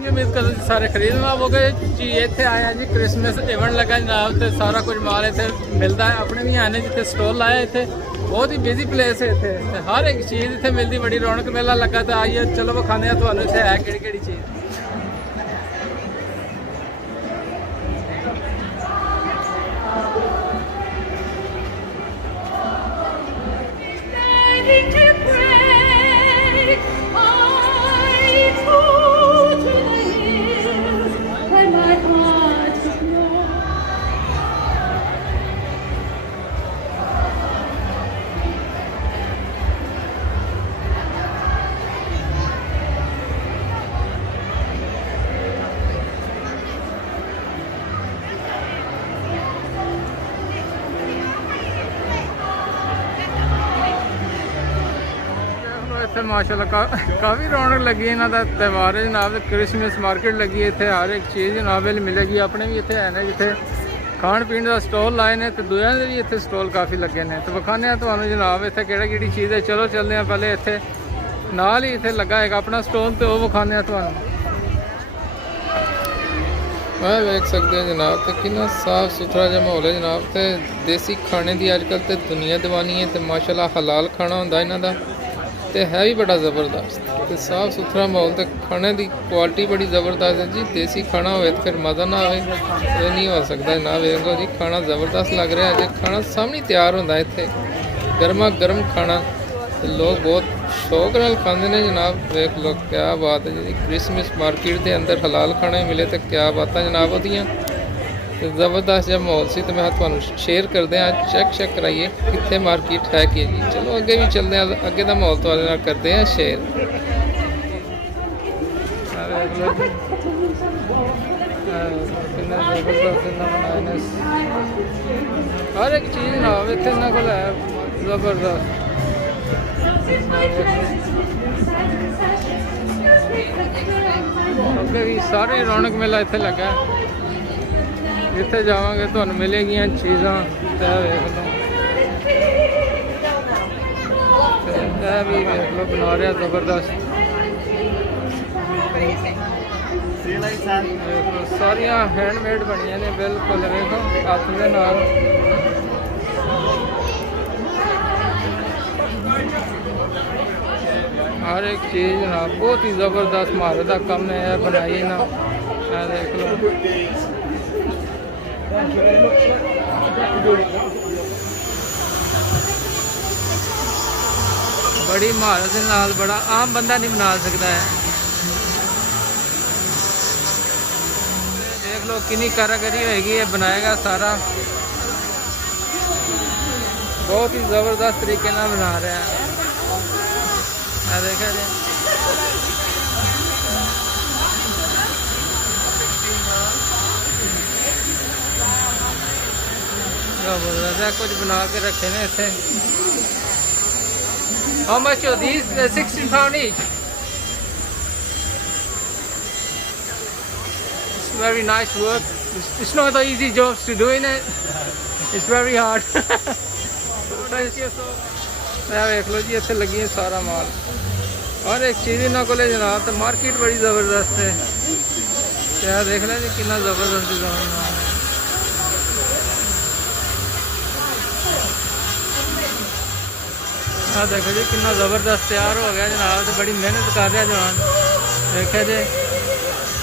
Shopping की उम्मीद करते सारे खरीद हो गए जी। इतने आए हैं जी क्रिसमस इवेंट लगा जनाब, तो सारा कुछ माल इतने मिलता है। अपने भी आने जितने स्टॉल लाए इतने बहुत ही बिजी प्लेस है। इतने हर एक चीज़ इतने मिलती, बड़ी रौनक मेला लगा। तो आइए चलो विखाने तो इतने है कि चीज़। इतने माशाल्लाह काफ़ी रौनक लगी है। इन्हों का त्यौहार है जनाब। क्रिसमस मार्केट लगी है इतने, हर एक चीज़ जनाब मिलेगी। अपने भी इतने है ना जिथे खाण पीण का स्टॉल लाए हैं, तो दूसरों के भी इतने स्टॉल काफ़ी लगे हैं। तो विखाने तो जनाब इतने कि चीज़ है। चलो चलते हैं, पहले इतने नाल ही इतने लगा एक अपना स्टॉल, तो वह विखाने तो वेख सकते हो जनाब। तो कितना साफ सुथरा जहा माहौल है जनाब। तो देसी खाने की अजकल तो दुनिया दीवानी है। तो माशाल्लाह हलाल खाना होंगे इन्हों का, तो है भी बड़ा ज़बरदस्त। तो साफ सुथरा माहौल, तो खाने की क्वालिटी बड़ी ज़बरदस्त है जी। देसी खाना हो तो फिर मज़ा ना आए, ये नहीं हो सकता ना। वेख लो जी, खाना ज़बरदस्त लग रहा है जी। खाना सामने तैयार होंगे इतने, गर्मा गर्म खाना। तो लोग बहुत शौक नाल खाते हैं जनाब। वेख लो क्या बात है जी। क्रिसमस मार्केट के अंदर हलाल खाने मिले तो क्या बात है जनाब वधिया। तो ज़बरदस्त जहा माहौल से, तो मैं तुहानू शेयर करते हैं। चेक कराइए कितने मार्केट है कि जी। चलो अगे भी चलते हैं, अगे का माहौल तुहाडे नाल करते हैं शेयर। हर एक चीज़ जनाब इतने इन्होंने को है ज़बरदस्त। अगे भी सारी रौनक मेला इतने लगा। जिथे जावांगे तो मिलेगियां चीज़ा। वेख लो भी वेख लो बना रहा ज़बरदस्त। सारिया हैंडमेड बनिया ने बिल्कुल। वेखो हाथ के नाल हर एक चीज़ ना बहुत ही ज़बरदस्त मारे का कम है बनाई ना। देख लो बड़ी महारत के नाल, बड़ा आम बंदा नहीं बना सकता है। देख लो कितनी कारागरी होगी, ये बनाएगा सारा। बहुत ही ज़बरदस्त तरीके ना बना रहा है। देखा जी कुछ बना के रखे ने इतने। How much are these? They're 16 pounds each. It's very nice work. It's not the easy jobs to doing it. It's very hard. देख लो जी इतने लगी है सारा माल, हर एक चीज़ इन्होंने को जनाब। तो मार्केट बड़ी ज़बरदस्त है। क्या देख लें जी कितना ज़बरदस्त डिज़ाइन है। हाँ देखो जी कितना ज़बरदस्त तैयार हो गया जनाब। तो बड़ी मेहनत कर रहा जवान। देखा जी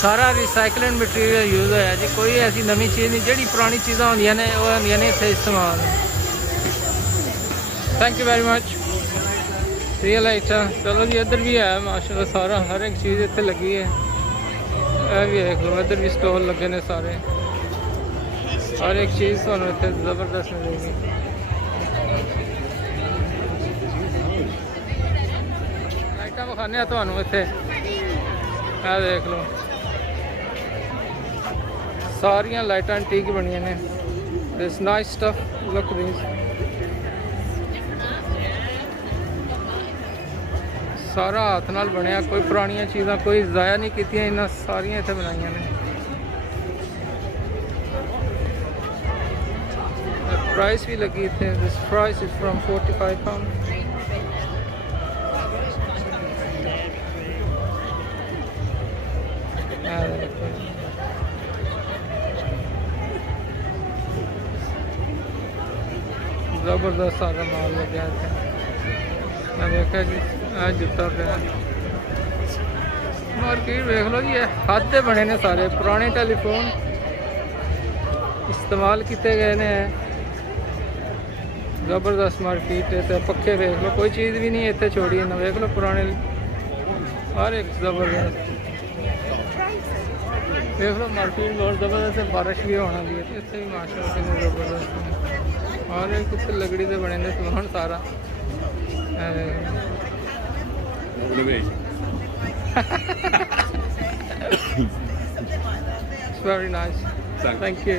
सारा रिसाइकलिंग मटीरियल यूज़ होया जी। कोई ऐसी नवी चीज़ नहीं, जी पुरानी चीज़ा होंदियां ने वो होंदियां ने इत्थे इस्तेमाल। Thank you very much, see you later. चलो जी इधर भी है माशाल्लाह सारा, हर एक चीज़ इतने लगी है। यह भी देख लो इधर भी स्टॉल लगे ने सारे, हर एक चीज़ तो इतने ज़बरदस्त मिलेगी। लाइटा विखाने तो इतने देख लो सारिया लाइटा एंटीक बनिया ने। This nice stuff, look this. सारा हाथ नाल बनया, कोई पुरानिया चीज़ा कोई ज़ाया नहीं की, इन्होंने सारिया इतने बनाई ने। प्राइस भी लगी इतने। This price is from 45 pounds। जबरदस्त सारा माल लगे इतने। मैं देखा जी जूता पे मार्केट देख लो जी, हद दे बने ने सारे पुराने टेलीफोन इस्तेमाल किए गए ने। जबरदस्त मार्केट है, तो पक्के देख लो, कोई चीज़ भी नहीं इतने छोड़ी ना, देख लो पुराने हर एक जबरदस्त देख लो मार्केट बहुत जबरदस्त है। बारिश भी होना दी है इतने भी माशाल्लाह कितने जबरदस्त है। और एक कितने लकड़ी से बने ने सामान सारा very nice, thank you.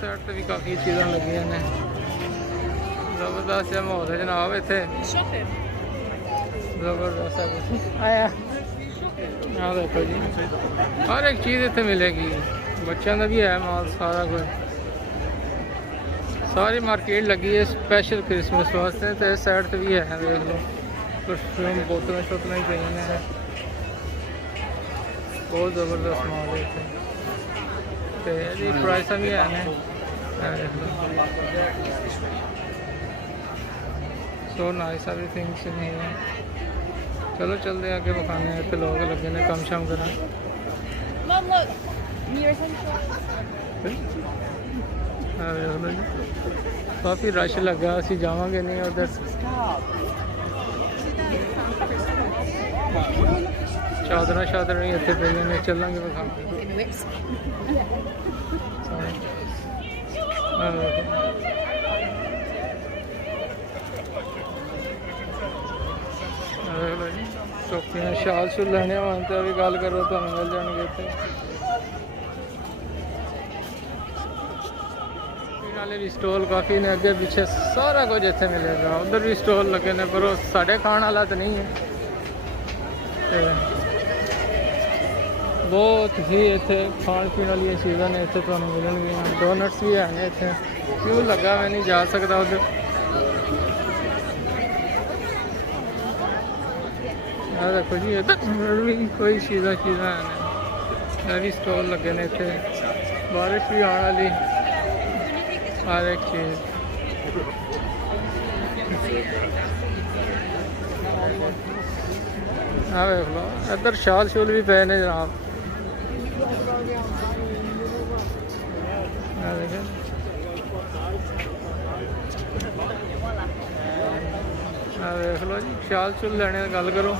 Side पे भी काफ़ी चीज़ें लगी ने, जबरदस्त माहौल है जनाब इतने, जबरदस्त है कुछ आया। हाँ देखो जी हर एक चीज़ इतने मिलेगी, बच्चों का भी है माल सारा कुछ। सारी मार्केट लगी है स्पेशल क्रिसमस वास्ते, तो इस साइड से भी है देख लो, परफ्यूम बोतलें शोतलें ही पई हैं, बहुत ज़बरदस्त माल है इतने। तो ये प्राइस भी है ने देख लो। सो नाइस एवरीथिंग नहीं है। चलो चलते आगे बखाने इतने लोग लगे ने कम शम करना। काफ़ी रश लगा, असी जावांगे नहीं उधर। चादर शादर नहीं इतने पे ने, चलेंगे बखाने। टोपियाँ शाल शूल लेने होन तो भी गल करो तो मिल जाएंगे इतने। वाले भी स्टॉल काफ़ी ने, अगे पीछे सारा कुछ इतने मिलेगा। उधर भी स्टॉल लगे ने पर साढ़े खाने वाला तो नहीं है। बहुत ही इतने खान पीने वाली चीज़ें ने इतने तुहानू मिलणगियां। डोनट्स भी है इतने, क्यों लगा मैं नहीं जा सकता उधर। देखो जी इधर भी कोई चीज़ा है भी स्टॉल लगे ने इतने। बारिश भी आने वाली हर एक चीज़। हाँ देख लो इधर शाल शूल भी पे ने जनाब। देख लो जी शाल शूल लेने की गल करो,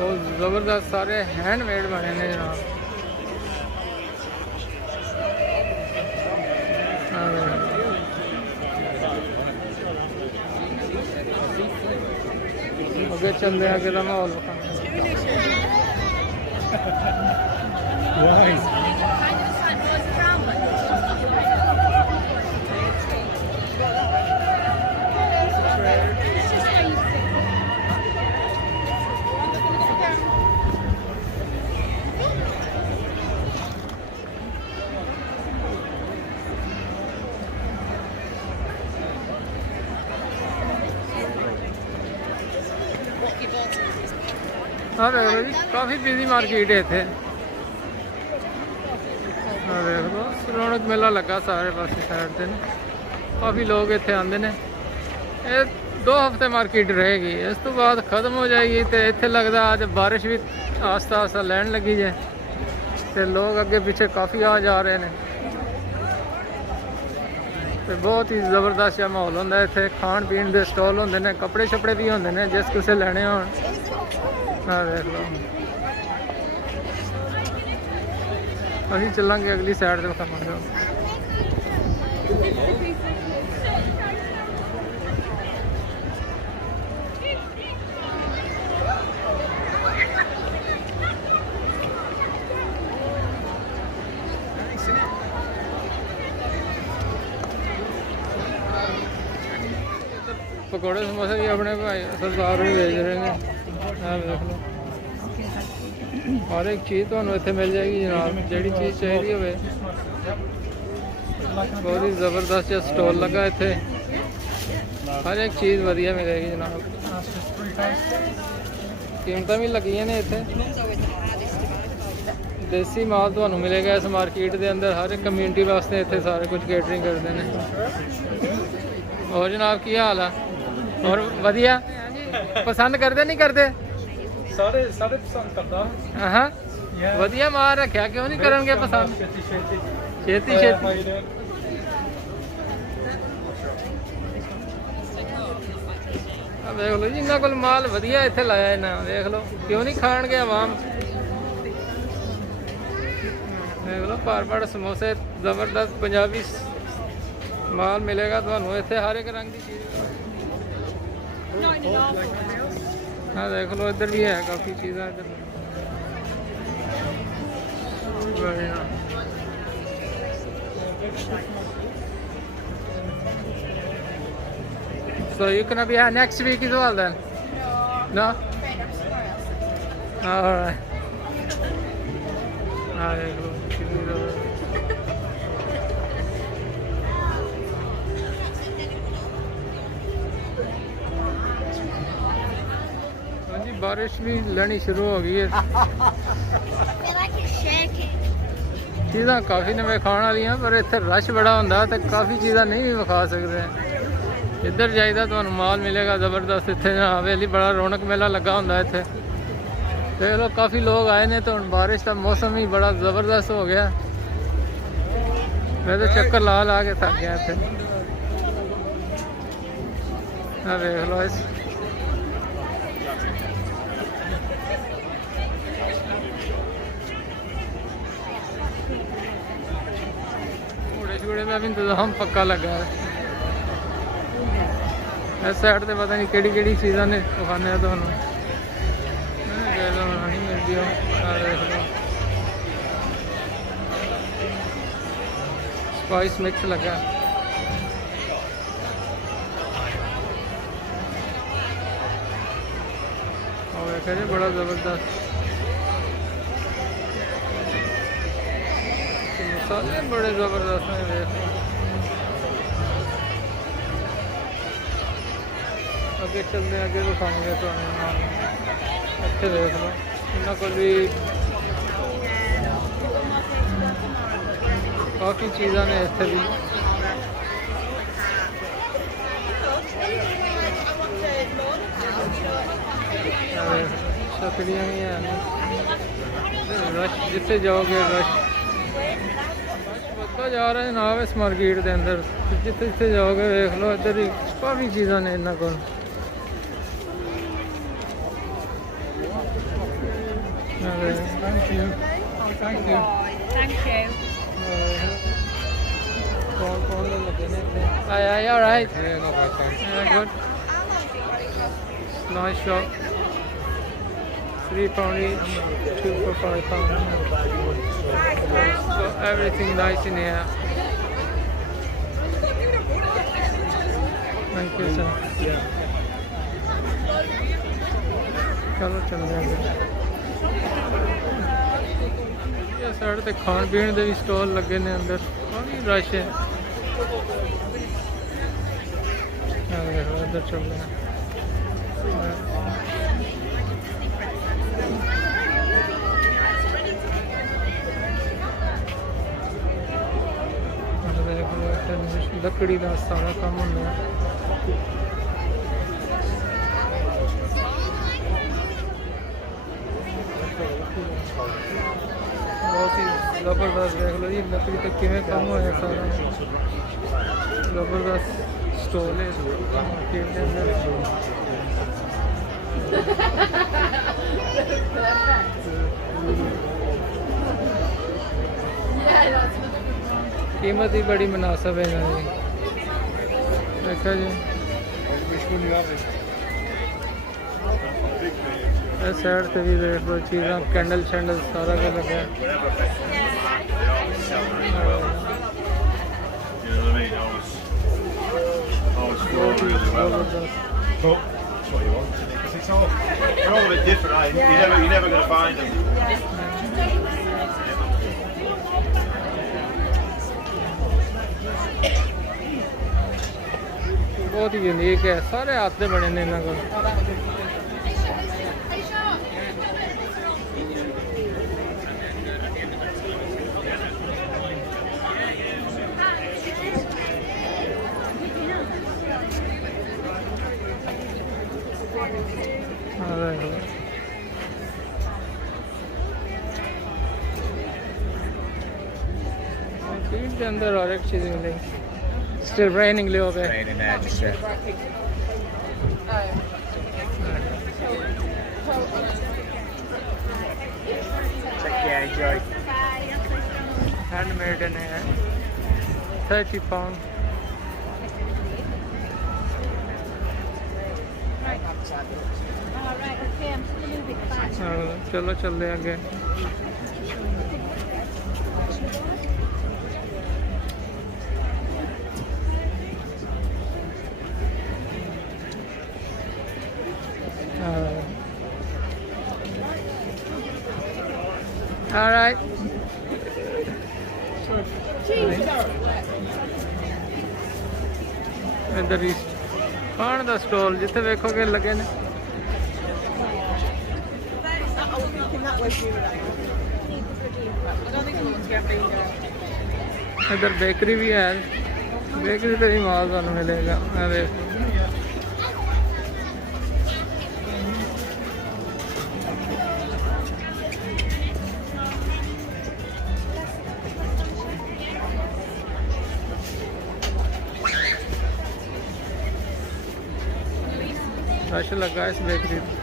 बहुत ज़बरदस्त सारे हैंडमेड बने ने जनाब। अगे चलते आगे का माहौल हाँ देख लो जी काफ़ी बिजी मार्केट है इतने। हाँ देख लो रौनक मेला लगा सारे पास साइड से, काफ़ी लोग इतने आते हैं। ये 2 हफ्ते मार्केट रहेगी, इस तो बाद ख़त्म हो जाएगी। तो इतने लगता आज बारिश भी आस्ता आस्ता लैन लगी जाए, तो लोग अगे पीछे काफ़ी आ जा रहे हैं। तो बहुत ही ज़बरदस्त माहौल होंदा है इतने। खान पीन के स्टॉल होंदे ने, कपड़े शपड़े भी होंदे ने जिस किसे लेने हो। हाँ देख लो अभी चलेंगे अगली साइड से खावांगे। पकौड़े समोसे भी अपने भाई सरदार भी भेज रहे हैं। देख लो हर एक चीज़ तो इतने मिल जाएगी जनाब, जी चीज़ चाहिए हो। बहुत ही ज़बरदस्त स्टॉल लगा इतने, हर एक चीज़ वधिया मिलेगी जनाब। कीमतां भी लगियां ने इत्थे। देसी माल तुहानूं मिलेगा इस मार्केट के अंदर, हर एक कम्यूनिटी वास्ते इत्थे सारे कुछ केटरिंग करते हैं। और जनाब की हाल है? और वधिया पसंद करते नहीं करते? सारे सारे पसंद करता। हाँ वधिया माल रखा, क्यों नहीं करनगे पसंद? छेती छेती देख लो जी, इन्होंने कोल माल वधिया इत्थे लाया इन्हें, देख लो क्यों नहीं खाणगे आवाम। देख लो भर समोसे, जबरदस्त पंजाबी माल मिलेगा तुहानूं इत्थे, हर एक रंग की चीज़। हाँ देख लो इधर भी है काफ़ी चीज़ा इधर। So you gonna be here next week as well then? No? Alright. हाँ देख लो कितनी जी बारिश भी लेनी शुरू हो गई है। चीज़ा काफ़ी ने विखाण वालियां, पर इत्थे रश बड़ा होंदा ते काफ़ी चीज़ा नहीं भी विखा सकते। इधर जाइदा तुहानूं माल मिलेगा ज़बरदस्त। इत्थे हवेली बड़ा रौनक मेला लगा होंदा इत्थे। देख लो काफ़ी लोग आए ने, तो बारिश का मौसम ही बड़ा ज़बरदस्त हो गया। मैं तो चक्कर ला ला के थक गया इत्थे। देख लो इस घोड़े का भी इंतजाम पक्का लगा है। इस साइड से पता नहीं केड़ी केड़ी चीज़ा ने खाने तुहानूं बनानी मिलती हो। स्पाइस मिक्स लगा। और देखा जी बड़ा ज़बरदस्त मसाले बड़े ज़बरदस्त हैं। देख आगे चलते आगे दिखाएंगे तो इतने देख लो इन्होंने को भी काफ़ी चीज़ा ने इतने भी। छतरियाँ भी हैं, रश जिथे जाओगे रश बढ़ता जा रहा है जनाब इस मार्केट के अंदर। जिथे जिथे जाओगे देख लो इधर ही काफ़ी चीज़ा ने इन्होंने को। Thank you. Thank you. Thank you. कौन लगे ने इतने? Aye, all right. Yeah, not bad, thanks. Yeah, good. Nice shop. £3 each, 2 for £5. Got everything nice in here. Thank you, sir. चलो चल रहे साइड ते खान पीन के भी स्टॉल लगे ने अंदर, काफ़ी रश है। इधर चल रहे हैं। लकड़ी का सारा काम होंगे। बहुत ही ज़बरदस्त देख लो जी लकड़ी तक किमें कम होया सारा। ज़बरदस्त स्टॉल है मार्केट के अंदर। कीमत ही बड़ी मुनासिब है इन्होंने देखा जी। इस साइड से भी देख लो चीज़ा कैंडल शैंडल सारा का लगा है। बहुत ही यूनिक है, सारे हाथ से बने ने इन्होंने को। के अंदर और एक चीज़ मिलेगी। स्टिर फ्राई निकले हो गए। Right in there, just take care, enjoy. Handmade है 30 पाउंड। चलो चल रहे आगे। All right. इधर ही खाण दा स्टॉल जिथे वेखोगे लगे ने। इधर बेकरी भी है, बेकरी से भी माल तुहानू मिलेगा। अरे रश लगा इस बेकरी पे।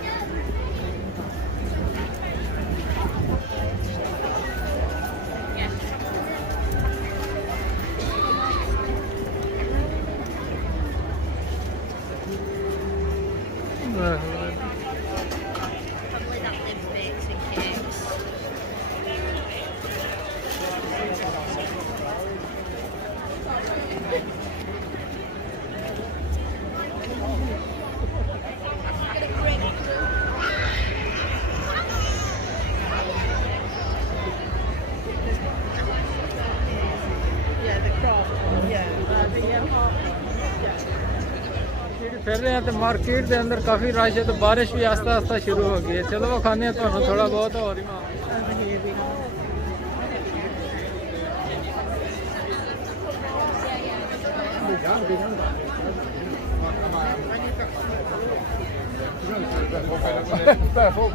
फिर रहे हैं तो मार्केट के अंदर काफ़ी रश है, तो बारिश भी आस्ता आस्ता शुरू हो गई है। चलो वो खाने तो थोड़ा बहुत और ही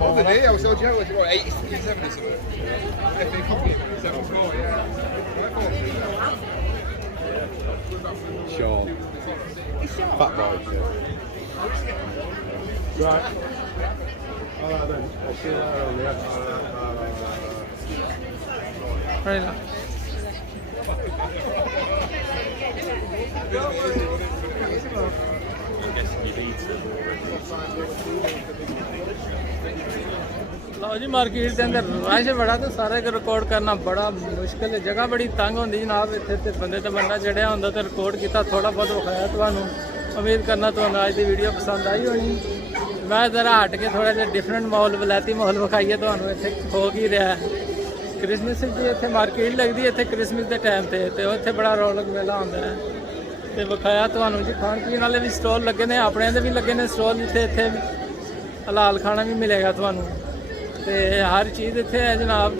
Other day, I was so jealous. You got 80, 70 something. FA Cup game, 7-4, yeah. Sure. Fat boys, yeah. Right. Alright then. I'll see you later on, yeah. right now. लो जी मार्केट के अंदर रश बड़ा, तो सारे रिकॉर्ड करना बड़ा मुश्किल है। जगह बड़ी तंग होंदी जनाब इत्थे, ते बंदे ते बंदा चढ़िया होंदा ते रिकॉर्ड किया थोड़ा बहुत विखाया तुहानू। उम्मीद करना तुहानू अज की वीडियो पसंद आई होनी। मैं जरा हट के थोड़ा जिहा डिफरेंट माहौल वलैती माहौल विखाइए तुहानू। इत्थे हो की रहा है, क्रिसमस की इत्थे मार्केट लगती है इत्थे क्रिसमस के टाइम ते उत्थे बड़ा रौनक मेला होंदा है। ते विखाया तुहानू जी खाण पीण वाले भी स्टॉल लगे ने, अपने दे भी लगे ने स्टॉल, जिथे इत्थे हलाल खाना भी मिलेगा तुहानू। ते हर चीज़ इत्थे है जनाब।